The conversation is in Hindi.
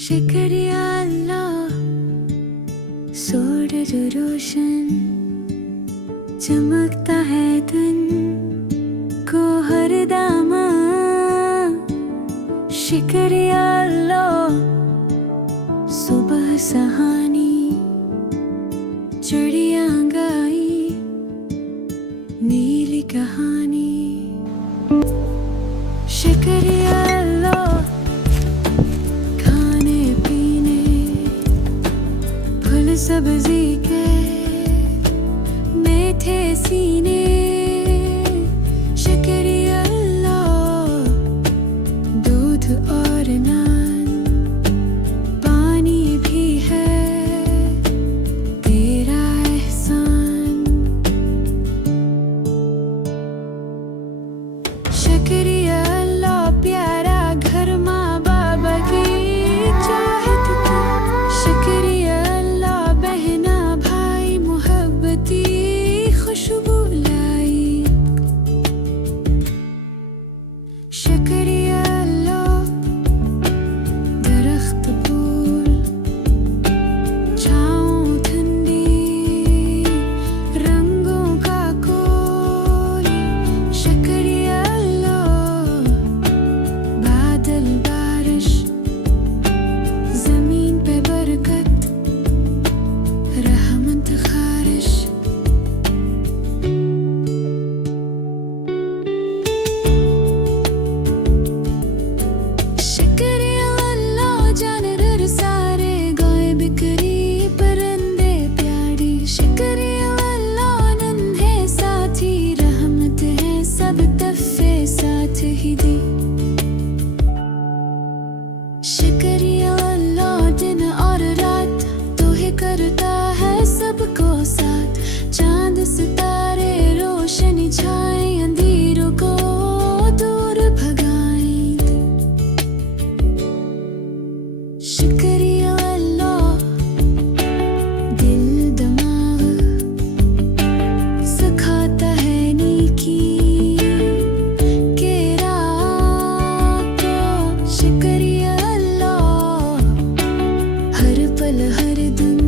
शुक्रिया अल्लाह, सूरज रोशन चमकता है दिन को हर दामा। शुक्रिया अल्लाह, सुबह सहानी चिड़िया गाई नीली कहानी। शुक्रिया अल्लाह, खाने पीने फल सब्जी के मीठे सीने। शुक्रिया अल्लाह, दूध और नान पानी भी है तेरा एहसान। शुक्रिया अल्लाह, प्यारा घर माँ बाबा की चाहत का। शुक्रिया अल्लाह, बहना भाई मोहब्बती खुशबू लाई। शुक्रिया अल्लाह, दरख्त फूल छाँव ठंडी रंगों का कोल। शुक्रिया अल्लाह, बादल बारिश जमीन पे बरकत रहमत खारिश। शुक्रिया अल्लाह, जानवर सारे गाय बिकरी परिंदे प्यारी। शुक्रिया अल्लाह, नन्हे साथी रहमत है सब दफे साथ ही दी। शुक्रिया अल्लाह, दिन और रात तो ही करता है सबको साथ। चांद सितारे रोशनी छाए अंधेरों को दूर भगाएं। शुक्रिया अल्लाह, दिल दिमाग सिखाता है नेकी के राह को। शुक्रिया अल्लाह, हर पल हर दिन